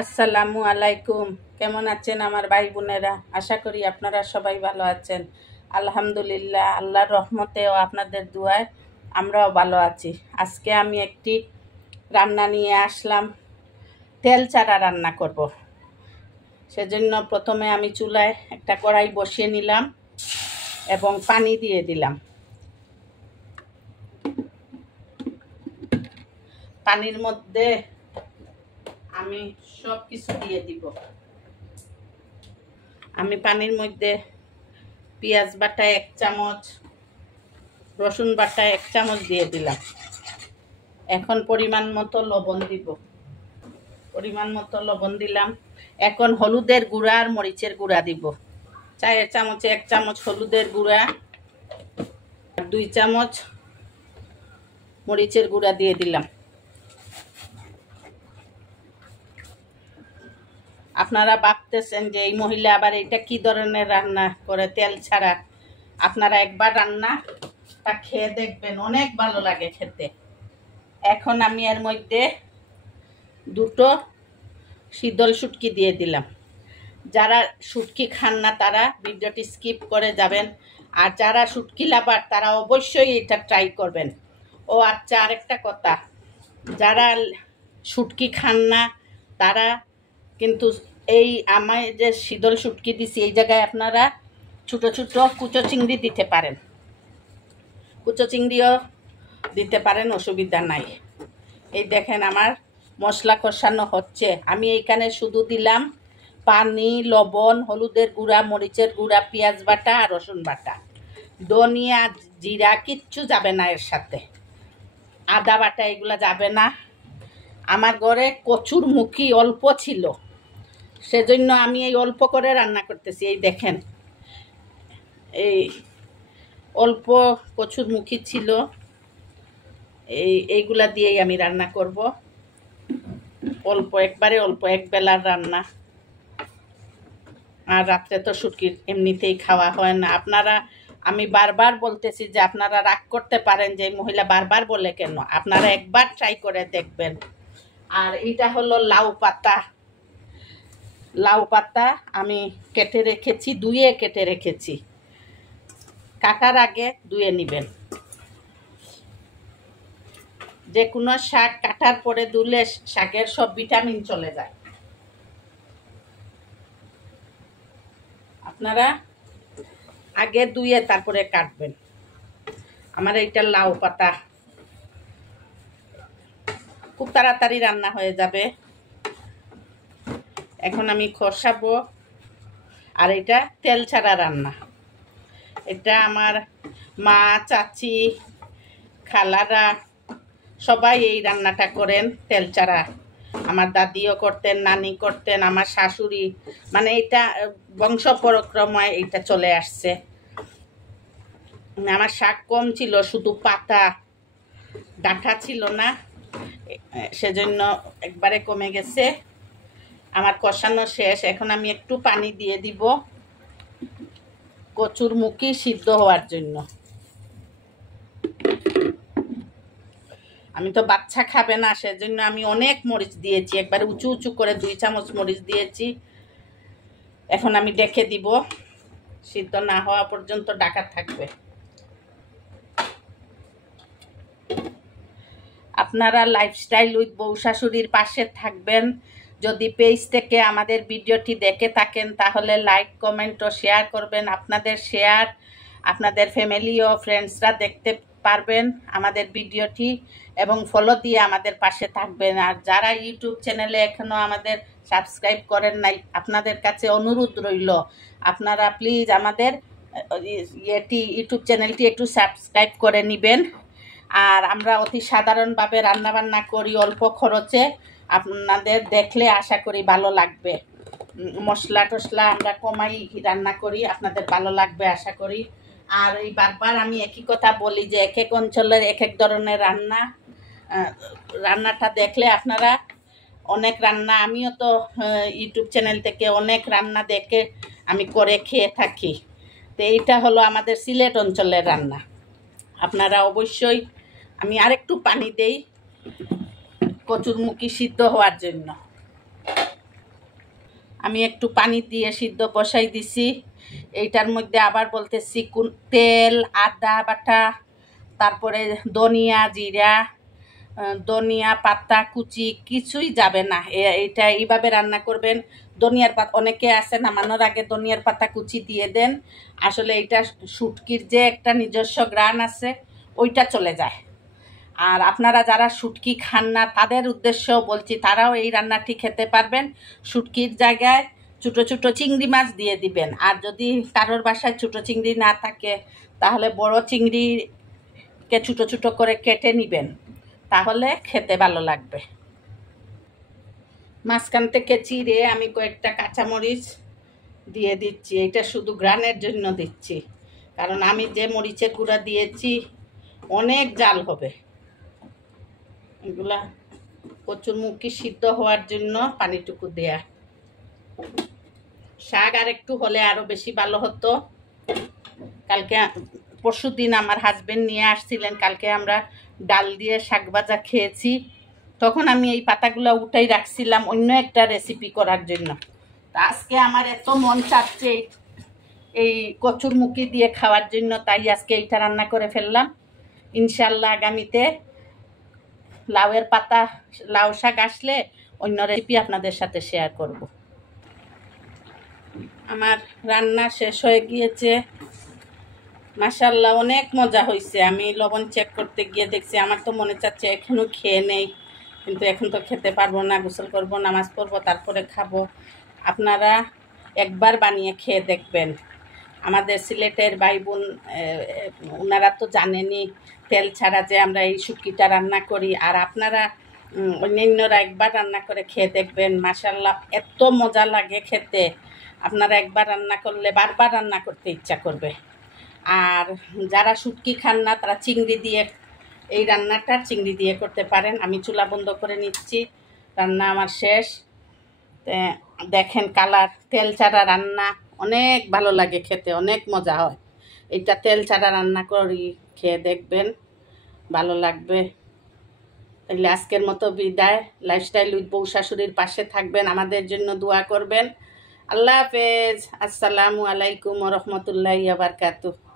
আসসালামু আলাইকুম। কেমন আছেন আমার ভাই বোনেরা? আশা করি আপনারা সবাই ভালো আছেন। আলহামদুলিল্লাহ, আল্লাহর রহমতে ও আপনাদের দুয়ায় আমরাও ভালো আছি। আজকে আমি একটি রান্না নিয়ে আসলাম। তেল চারা রান্না করব। সেজন্য প্রথমে আমি চুলায় একটা কড়াই বসিয়ে নিলাম এবং পানি দিয়ে দিলাম। পানির মধ্যে আমি সব কিছু দিয়ে দিব। আমি পানির মধ্যে পেঁয়াজ বাটা 1 চামচ, রসুন বাটা 1 চামচ দিয়ে দিলাম। এখন পরিমাণ মতো লবণ দিব। পরিমাণ মতো লবণ দিলাম। এখন হলুদের গুঁড়া আর মরিচের গুঁড়া দিব। 4 চামচে 1 চামচ হলুদের গুঁড়া আর 2 চামচ মরিচের গুঁড়া দিয়ে দিলাম। আপনারা ভাবতেছেন যে এই মহিলা আবার এটা কি ধরনের রান্না করে তেল ছাড়া। আপনারা একবার রান্নাটা খেয়ে দেখবেন, অনেক ভালো লাগে খেতে। এখন আমি এর মধ্যে 2টো শীতল শুটকি দিয়ে দিলাম। যারা শুটকি খান না তারা ভিডিওটি স্কিপ করে যাবেন, আর যারা শুটকি লাভার তারা অবশ্যই এটা ট্রাই করবেন। ও আচ্ছা, আরেকটা কথা, যারা শুটকি খান না তারা কিন্তু এই আমায় যে শীতল শুটকি দিছি এই জায়গায় আপনারা ছোটো ছোটো কুচো চিংড়ি দিতে পারেন। কুচো চিংড়িও দিতে পারেন, অসুবিধা নাই। এই দেখেন আমার মশলা কষানো হচ্ছে। আমি এইখানে শুধু দিলাম পানি, লবণ, হলুদের গুঁড়া, মরিচের গুঁড়া, পেঁয়াজ বাটা আর রসুন বাটা। ধনিয়া, জিরা কিচ্ছু যাবে না এর সাথে। আদা বাটা এগুলা যাবে না। আমার ঘরে কচুর মুখী অল্প ছিল, সেজন্য আমি এই অল্প করে রান্না করতেছি। এই দেখেন, এই অল্প কচুর মুখী ছিল, এইগুলা দিয়েই আমি রান্না করব। অল্প, একবারে অল্প, এক বেলার রান্না। আর রাত্রে তো শুটকির এমনিতেই খাওয়া হয় না। আপনারা, আমি বারবার বলতেছি যে আপনারা রাগ করতে পারেন যে মহিলা বারবার বলে কেন। আপনারা একবার ট্রাই করে দেখবেন। আর এটা হলো লাউ পাতা। লাউ পাতা আমি কেটে রেখেছি, ধুয়ে কেটে রেখেছি। কাটার আগে ধুয়ে নেবেন। যে কোনো শাক কাটার পরে ধুলে শাকের সব ভিটামিন চলে যায়। আপনারা আগে ধুয়ে তারপরে কাটবেন। আমার এইটা লাউ পাতা, খুব তাড়াতাড়ি রান্না হয়ে যাবে। এখন আমি খসাবো। আর এটা তেল ছাড়া রান্না। এটা আমার মা, চাচি, খালারা সবাই এই রান্নাটা করেন তেল ছাড়া। আমার দাদিও করতেন, নানি করতেন, আমার শাশুড়ি, মানে এটা বংশ পরক্রমায় এটা চলে আসছে। আমার শাক কম ছিল, শুধু পাতা, ডাঁটা ছিল না, সেজন্য একবারে কমে গেছে। আমার কষানো শেষ। এখন আমি একটু পানি দিয়ে দিব কচুর মুখী সিদ্ধ হওয়ার জন্য। আমি তো বাচ্চা খাবে না, সেজন্য আমি অনেক মরিচ দিয়েছি, একবারে উঁচু উঁচু করে 2 চামচ মরিচ দিয়েছি। এখন আমি ডেকে দিব, সিদ্ধ না হওয়া পর্যন্ত ঢাকা থাকবে। আপনারা লাইফস্টাইল উইথ বউ শাশুড়ির পাশে থাকবেন। যদি পেজ থেকে আমাদের ভিডিওটি দেখে থাকেন তাহলে লাইক, কমেন্ট ও শেয়ার করবেন। আপনাদের শেয়ার আপনাদের ফ্যামিলি ও ফ্রেন্ডসরা দেখতে পারবেন আমাদের ভিডিওটি, এবং ফলো দিয়ে আমাদের পাশে থাকবেন। আর যারা ইউটিউব চ্যানেলে এখনও আমাদের সাবস্ক্রাইব করেন নাই, আপনাদের কাছে অনুরোধ রইল আপনারা প্লিজ আমাদের ইউটিউব চ্যানেলটি একটু সাবস্ক্রাইব করে নেবেন। আর আমরা অতি সাধারণভাবে রান্নাবান্না করি, অল্প খরচে। আপনাদের দেখলে আশা করি ভালো লাগবে। মশলা টশলা আমরা কমাই রান্না করি, আপনাদের ভালো লাগবে আশা করি। আর এই বারবার আমি একই কথা বলি যে এক এক অঞ্চলের এক এক ধরনের রান্নাটা দেখলে আপনারা অনেক রান্না, আমিও তো ইউটিউব চ্যানেল থেকে অনেক রান্না দেখে আমি করে খেয়ে থাকি। তো এইটা হলো আমাদের সিলেট অঞ্চলের রান্না। আপনারা অবশ্যই, আমি আরেকটু পানি দেই কচুর মুখী সিদ্ধ হওয়ার জন্য। আমি একটু পানি দিয়ে সিদ্ধ বসাই দিছি। এইটার মধ্যে আবার বলতেছি তেল, আদা বাটা, তারপরে ধনিয়া, জিরা, ধনিয়া পাতা কুচি কিছুই যাবে না। এটা এইভাবে রান্না করবেন। ধনিয়ার পাতা অনেকে আছে নামানোর আগে ধনিয়ার পাতা কুচি দিয়ে দেন, আসলে এটা শুটকির যে একটা নিজস্ব গ্রান আছে ওইটা চলে যায়। আর আপনারা যারা শুটকি খান না তাদের উদ্দেশ্যও বলছি, তারাও এই রান্নাটি খেতে পারবেন। শুটকির জায়গায় ছোটো ছোটো চিংড়ি মাছ দিয়ে দিবেন। আর যদি কারোর বাসায় ছোটো চিংড়ি না থাকে তাহলে বড় চিংড়িকে ছোটো ছোটো করে কেটে নেবেন, তাহলে খেতে ভালো লাগবে। মাঝখান থেকে চিড়ে আমি কয়েকটা কাঁচামরিচ দিয়ে দিচ্ছি। এটা শুধু গ্রানের জন্য দিচ্ছি, কারণ আমি যে মরিচের গুঁড়া দিয়েছি অনেক জাল হবে। এগুলা কচুরমুখী সিদ্ধ হওয়ার জন্য পানিটুকু দেয়া। শাক আর একটু হলে আরও বেশি ভালো হতো। কালকে পরশু দিন আমার হাজবেন্ড নিয়ে আসছিলেন, কালকে আমরা ডাল দিয়ে শাক ভাজা খেয়েছি। তখন আমি এই পাতাগুলো উঠাই রাখছিলাম অন্য একটা রেসিপি করার জন্য। তা আজকে আমার এত মন চাচ্ছে এই কচুরমুখী দিয়ে খাওয়ার জন্য, তাই আজকে এইটা রান্না করে ফেললাম। ইনশাল্লাহ আগামীতে লাউয়ের পাতা, লাউ শাক আসলে অন্য রেসিপি আপনাদের সাথে শেয়ার করব। আমার রান্না শেষ হয়ে গিয়েছে। মাশাআল্লাহ অনেক মজা হয়েছে। আমি লবণ চেক করতে গিয়ে দেখছি, আমার তো মনে চাচ্ছে এখনও খেয়ে নেই, কিন্তু এখন তো খেতে পারবো না, গোসল করব, নামাজ পড়বো, তারপরে খাবো। আপনারা একবার বানিয়ে খেয়ে দেখবেন। আমাদের সিলেটের ভাই বোন ওনারা তো জানেনই তেল ছাড়া যে আমরা এই শুটকিটা রান্না করি। আর আপনারা অন্যান্যরা একবার রান্না করে খেয়ে দেখবেন, মাশাআল্লাহ এত মজা লাগে খেতে। আপনারা একবার রান্না করলে বারবার রান্না করতে ইচ্ছা করবে। আর যারা শুটকি খান না তারা চিংড়ি দিয়ে এই রান্নাটা চিংড়ি দিয়ে করতে পারেন। আমি চুলা বন্ধ করে নিচ্ছি, রান্না আমার শেষ। দেখেন কালার, তেল ছাড়া রান্না অনেক ভালো লাগে খেতে, অনেক মজা হয়। এটা তেল ছাড়া রান্না করি, খেয়ে দেখবেন, ভালো লাগবে। তাহলে আজকের মতো বিদায়। লাইফস্টাইল উইথ বউ শাশুড়ির পাশে থাকবেন, আমাদের জন্য দোয়া করবেন। আল্লাহ হাফেজ। আসসালামু আলাইকুম ওয়া রাহমাতুল্লাহি ওয়া বারাকাতুহু।